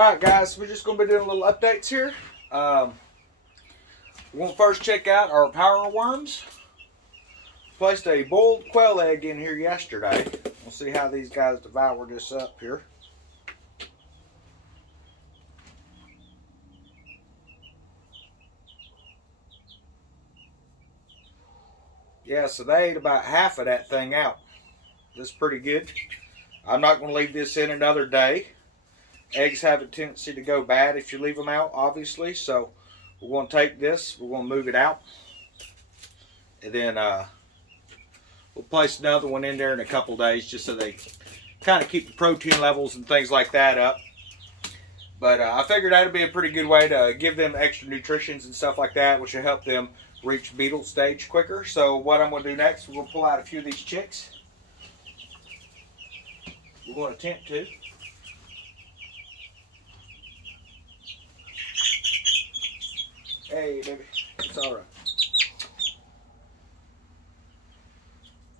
Alright guys, we're just going to be doing little updates here. We're going to first check out our power worms. Placed a boiled quail egg in here yesterday. We'll see how these guys devour this up here. Yeah, so they ate about half of that thing out. This is pretty good. I'm not going to leave this in another day. Eggs have a tendency to go bad if you leave them out, obviously. So we're going to take this, we're going to move it out. And then we'll place another one in there in a couple days just so they kind of keep the protein levels and things like that up. But I figured that would be a pretty good way to give them extra nutritions and stuff like that, which will help them reach beetle stage quicker. So what I'm going to do next, we're going to pull out a few of these chicks. We're going to attempt to. Hey, baby, it's all right.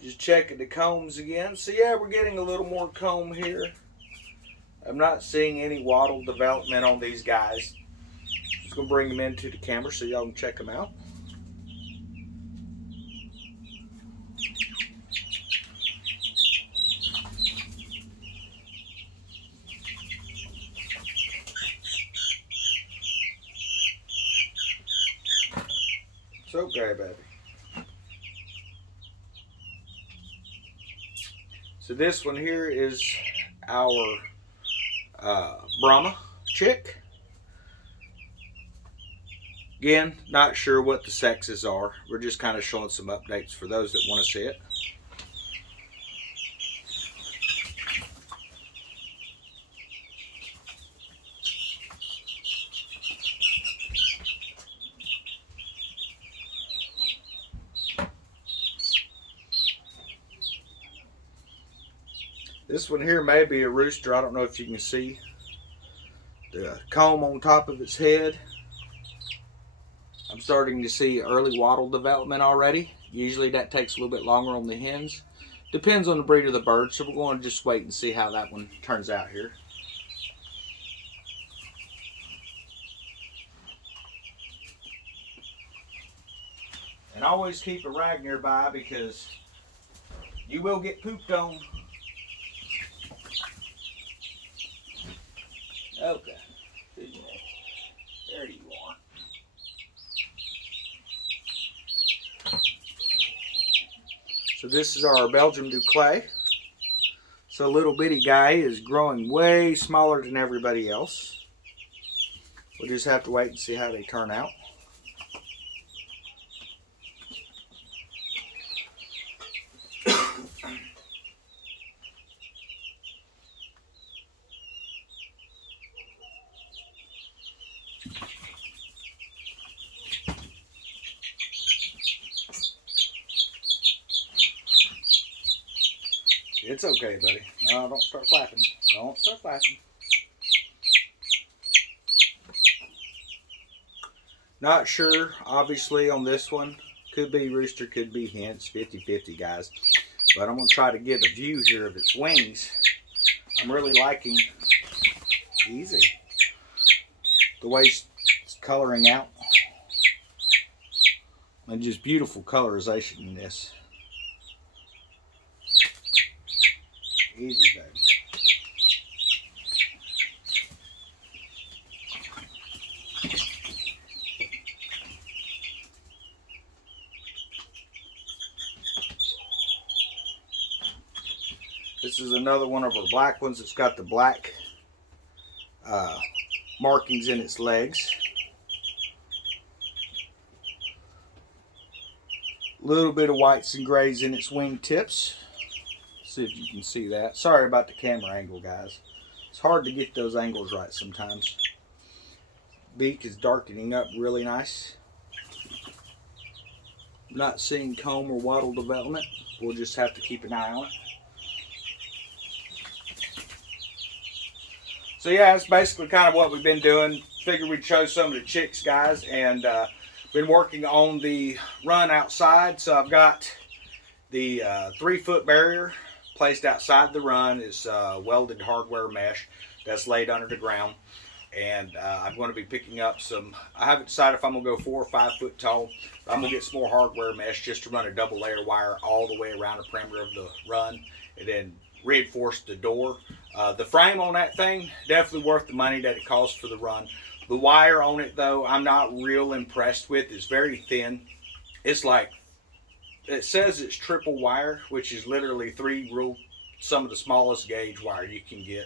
Just checking the combs again. So yeah, we're getting a little more comb here. I'm not seeing any wattle development on these guys. Just gonna bring them into the camera so y'all can check them out. It's okay, baby. So this one here is our Brahma Chick. Again, not sure what the sexes are. We're just kind of showing some updates for those that want to see it. This one here may be a rooster. I don't know if you can see the comb on top of its head. I'm starting to see early wattle development already. Usually that takes a little bit longer on the hens. Depends on the breed of the bird, so we're going to just wait and see how that one turns out here. And always keep a rag nearby because you will get pooped on. Okay, there you are. So this is our Belgian du clay. So little bitty guy is growing way smaller than everybody else. We'll just have to wait and see how they turn out. It's okay, buddy. No, don't start flapping. Don't start flapping. Not sure, obviously, on this one. Could be rooster, could be hen. It's 50-50, guys. But I'm going to try to get a view here of its wings. I'm really liking, easy, the way it's coloring out. And just beautiful colorization in this. Easy, baby. This is another one of our black ones. It's got the black markings in its legs. A little bit of whites and grays in its wing tips. See if you can see that. Sorry about the camera angle, guys. It's hard to get those angles right sometimes. Beak is darkening up really nice. Not seeing comb or wattle development. We'll just have to keep an eye on it. So yeah, that's basically kind of what we've been doing. Figured we'd show some of the chicks, guys, and been working on the run outside. So I've got the 3-foot barrier placed outside the run. Is welded hardware mesh that's laid under the ground. And I'm going to be picking up some. I haven't decided if I'm going to go 4 or 5 foot tall. But I'm going to get some more hardware mesh just to run a double layer wire all the way around the perimeter of the run, and then reinforce the door. The frame on that thing, definitely worth the money that it costs for the run. The wire on it, though, I'm not real impressed with. It's very thin. It's like, it says it's triple wire, which is literally some of the smallest gauge wire you can get,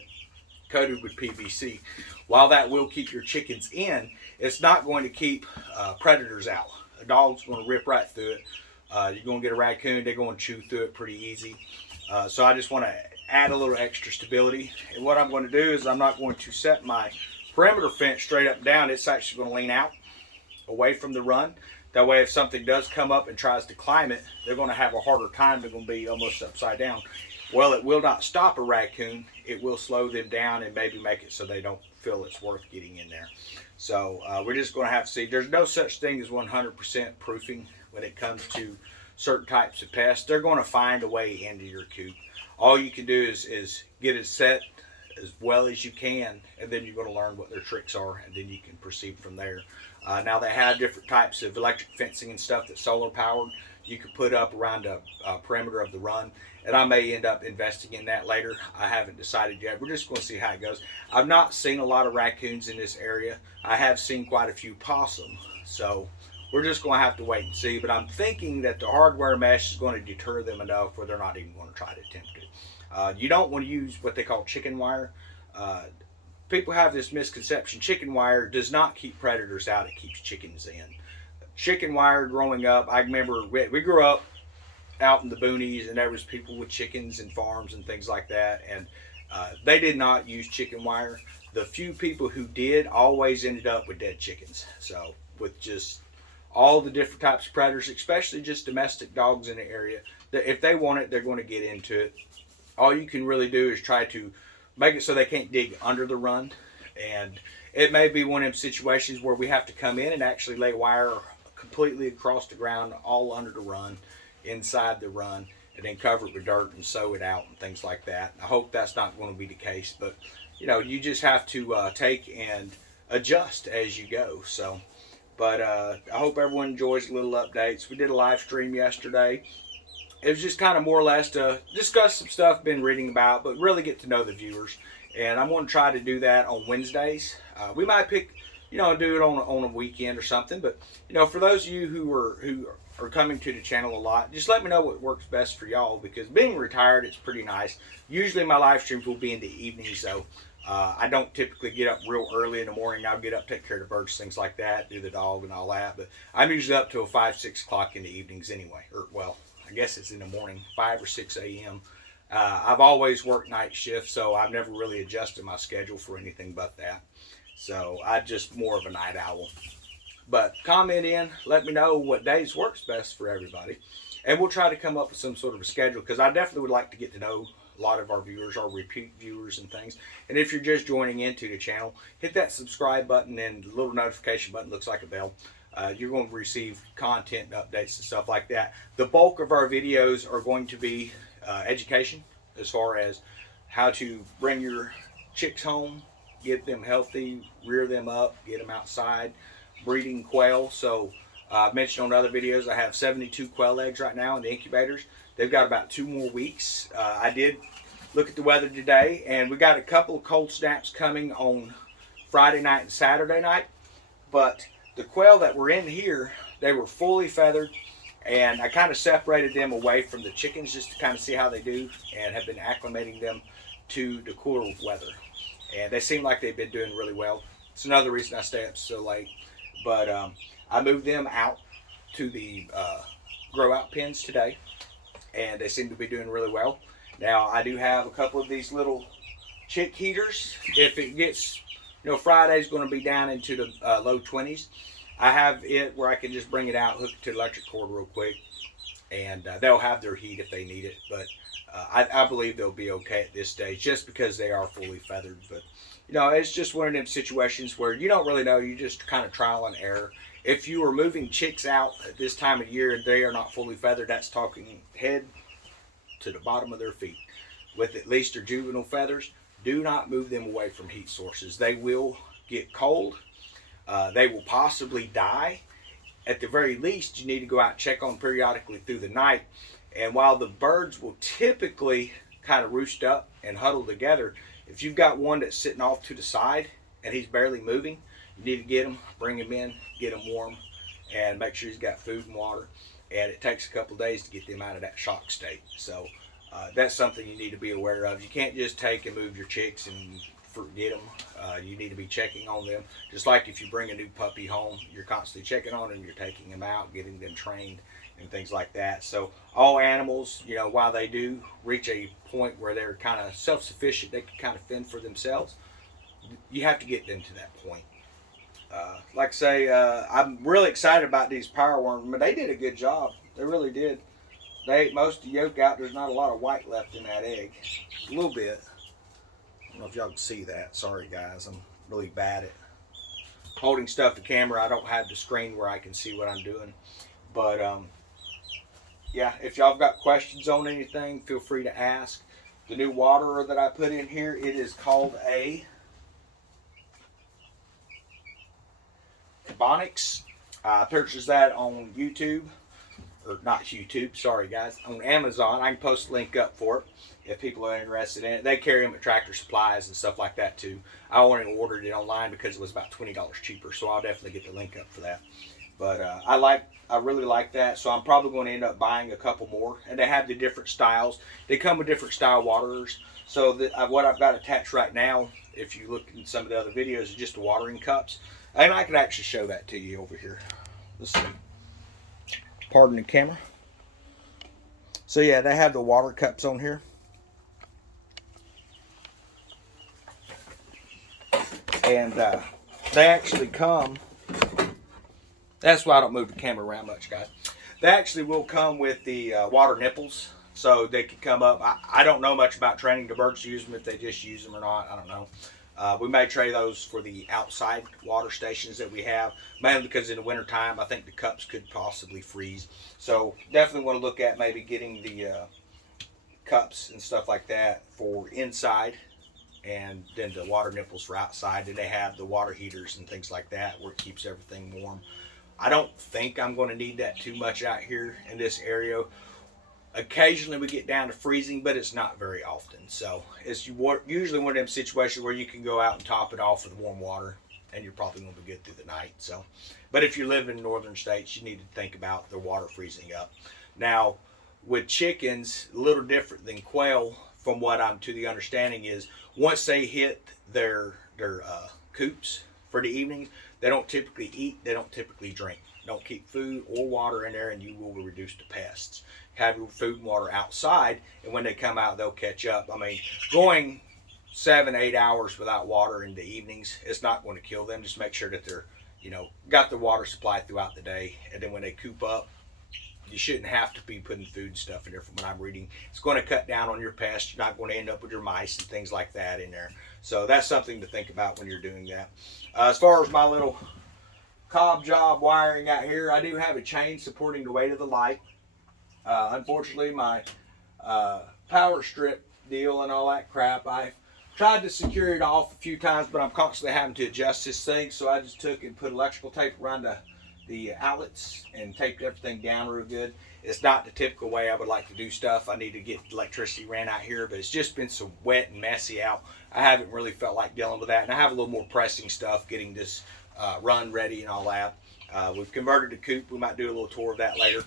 coated with PVC. While that will keep your chickens in, it's not going to keep predators out. A dog's going to rip right through it. You're going to get a raccoon, they're going to chew through it pretty easy. So I just want to add a little extra stability. And what I'm going to do is I'm not going to set my perimeter fence straight up and down. It's actually going to lean out away from the run. That way if something does come up and tries to climb it, they're going to have a harder time. They're going to be almost upside down. Well, it will not stop a raccoon. It will slow them down and maybe make it so they don't feel it's worth getting in there. So we're just going to have to see. There's no such thing as 100% proofing when it comes to certain types of pests. They're going to find a way into your coop. All you can do is get it set as well as you can, and then you're going to learn what their tricks are, and then you can proceed from there. Now they have different types of electric fencing and stuff that's solar powered. You can put up around a perimeter of the run, and I may end up investing in that later. I haven't decided yet. We're just going to see how it goes. I've not seen a lot of raccoons in this area. I have seen quite a few possum, so we're just going to have to wait and see. But I'm thinking that the hardware mesh is going to deter them enough where they're not even going to try to attempt it. You don't want to use what they call chicken wire. People have this misconception. Chicken wire does not keep predators out. It keeps chickens in. Chicken wire, growing up, I remember we grew up out in the boonies, and there was people with chickens and farms and things like that, and they did not use chicken wire. The few people who did always ended up with dead chickens. So with just all the different types of predators, especially just domestic dogs in the area, if they want it, they're going to get into it. All you can really do is try to make it so they can't dig under the run. And it may be one of them situations where we have to come in and actually lay wire completely across the ground, all under the run, inside the run, and then cover it with dirt and sow it out and things like that. I hope that's not going to be the case, but you know, you just have to take and adjust as you go. So, but I hope everyone enjoys the little updates. We did a live stream yesterday. It was just kind of more or less to discuss some stuff I've been reading about, but really get to know the viewers. And I'm going to try to do that on Wednesdays. We might pick, do it on a weekend or something. But for those of you who are coming to the channel a lot, just let me know what works best for y'all. Because being retired, it's pretty nice. Usually my live streams will be in the evening, so I don't typically get up real early in the morning. I'll get up, take care of the birds, things like that, do the dog and all that. But I'm usually up till 5, 6 o'clock in the evenings anyway. I guess it's in the morning, 5 or 6 a.m. I've always worked night shift, so I've never really adjusted my schedule for anything but that. So I'm just more of a night owl. But comment in, let me know what days works best for everybody. And we'll try to come up with some sort of a schedule, because I definitely would like to get to know a lot of our viewers, our repeat viewers and things. And if you're just joining into the channel, hit that subscribe button, and the little notification button looks like a bell. You're going to receive content updates and stuff like that. The bulk of our videos are going to be education, as far as how to bring your chicks home, get them healthy, rear them up, get them outside, breeding quail. So I've mentioned on other videos, I have 72 quail eggs right now in the incubators. They've got about 2 more weeks. I did look at the weather today, and we got a couple of cold snaps coming on Friday night and Saturday night. But the quail that were in here, they were fully feathered, and I kind of separated them away from the chickens just to kind of see how they do, and have been acclimating them to the cooler weather. And they seem like they've been doing really well. It's another reason I stay up so late. But I moved them out to the grow out pens today, and they seem to be doing really well. Now I do have a couple of these little chick heaters. If it gets, Friday's going to be down into the low 20s. I have it where I can just bring it out, hook it to the electric cord real quick, and they'll have their heat if they need it. But I believe they'll be okay at this stage, just because they are fully feathered. But it's just one of them situations where you don't really know. You just kind of trial and error. If you are moving chicks out at this time of year and they are not fully feathered, that's talking head to the bottom of their feet, with at least their juvenile feathers. Do not move them away from heat sources. They will get cold. They will possibly die. At the very least, you need to go out and check on them periodically through the night. And while the birds will typically kind of roost up and huddle together, if you've got one that's sitting off to the side and he's barely moving, you need to get him, bring him in, get him warm, and make sure he's got food and water. And it takes a couple of days to get them out of that shock state. So that's something you need to be aware of. You can't just take and move your chicks and forget them. You need to be checking on them. Just like if you bring a new puppy home, you're constantly checking on them, you're taking them out, getting them trained, and things like that. So all animals, you know, while they do reach a point where they're kind of self-sufficient, they can kind of fend for themselves, you have to get them to that point. Like I say, I'm really excited about these power worms. I mean, they did a good job. They really did. They ate most of the yolk out. There's not a lot of white left in that egg. A little bit. I don't know if y'all can see that. Sorry, guys. I'm really bad at holding stuff to camera. I don't have the screen where I can see what I'm doing. But, yeah, if y'all got questions on anything, feel free to ask. The new waterer that I put in here, it is called a Ebonics. I purchased that on YouTube, or not YouTube, sorry guys, on Amazon. I can post a link up for it if people are interested in it. They carry them at Tractor Supplies and stuff like that too. I only ordered it online because it was about $20 cheaper, so I'll definitely get the link up for that. But I really like that, so I'm probably going to end up buying a couple more. And they have the different styles. They come with different style waterers. So what I've got attached right now, if you look in some of the other videos, is just the watering cups. And I can actually show that to you over here. Let's see. Pardon the camera. So yeah, they have the water cups on here. And they actually come. That's why I don't move the camera around much, guys. They actually will come with the water nipples. So they can come up. I don't know much about training the birds to use them, if they just use them or not. I don't know. We may trade those for the outside water stations that we have, mainly because in the wintertime, I think the cups could possibly freeze. So definitely want to look at maybe getting the cups and stuff like that for inside, and then the water nipples for outside. And they have the water heaters and things like that where it keeps everything warm. I don't think I'm going to need that too much out here in this area. Occasionally we get down to freezing, but it's not very often. So it's usually one of them situations where you can go out and top it off with warm water, and you're probably going to be good through the night. So, but if you live in northern states, you need to think about the water freezing up. Now, with chickens, a little different than quail, from what I'm to the understanding is, once they hit their coops for the evening, they don't typically eat, they don't typically drink. Don't keep food or water in there, and you will reduce the pests. Have your food and water outside, and when they come out, they'll catch up. I mean, going 7-8 hours without water in the evenings, it's not going to kill them. Just make sure that they're, you know, got the water supply throughout the day, and then when they coop up, you shouldn't have to be putting food and stuff in there. From what I'm reading, it's going to cut down on your pests. You're not going to end up with your mice and things like that in there. So that's something to think about when you're doing that. As far as my little cob job wiring out here, I do have a chain supporting the weight of the light. Unfortunately, my power strip deal and all that crap, I've tried to secure it off a few times, but I'm constantly having to adjust this thing. So I just took and put electrical tape around the outlets and taped everything down real good. It's not the typical way I would like to do stuff. I need to get electricity ran out here, but it's just been so wet and messy out. I haven't really felt like dealing with that, and I have a little more pressing stuff getting this run ready and all that. We've converted the coop. We might do a little tour of that later,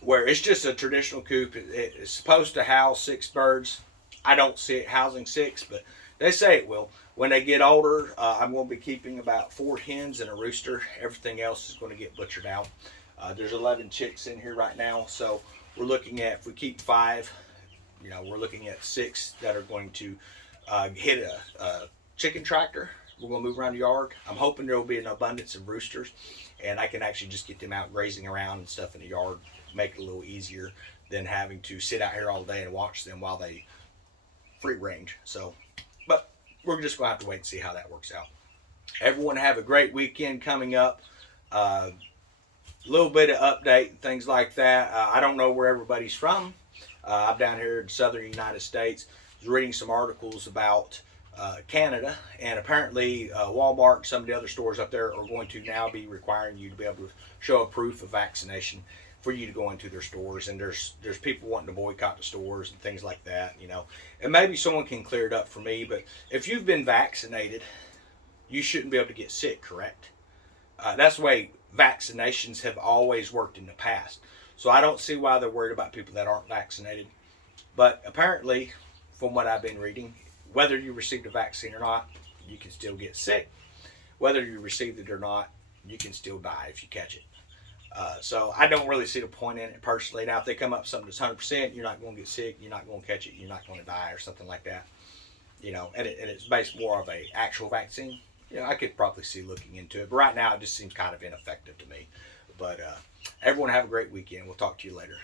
where it's just a traditional coop. It's supposed to house 6 birds. I don't see it housing 6, but they say it will. When they get older, I'm going to be keeping about 4 hens and a rooster. Everything else is going to get butchered out. There's 11 chicks in here right now, so we're looking at, if we keep 5, you know, we're looking at 6 that are going to hit a chicken tractor. We're going to move around the yard. I'm hoping there will be an abundance of roosters, and I can actually just get them out grazing around and stuff in the yard, make it a little easier than having to sit out here all day and watch them while they free range. So, but we're just going to have to wait and see how that works out. Everyone have a great weekend coming up. A little bit of update and things like that. I don't know where everybody's from. I'm down here in southern United States. I was reading some articles about Canada, and apparently Walmart, some of the other stores up there are going to now be requiring you to be able to show a proof of vaccination for you to go into their stores. And there's people wanting to boycott the stores and things like that, you know. And maybe someone can clear it up for me, but if you've been vaccinated, you shouldn't be able to get sick, correct? That's the way vaccinations have always worked in the past. So I don't see why they're worried about people that aren't vaccinated. But apparently, from what I've been reading, whether you received a vaccine or not, you can still get sick. Whether you received it or not, you can still die if you catch it. So I don't really see the point in it personally. Now, if they come up with something that's 100%, you're not going to get sick, you're not going to catch it, you're not going to die or something like that, you know, and it's based more of a actual vaccine, you know, I could probably see looking into it. But right now, it just seems kind of ineffective to me. But everyone have a great weekend. We'll talk to you later.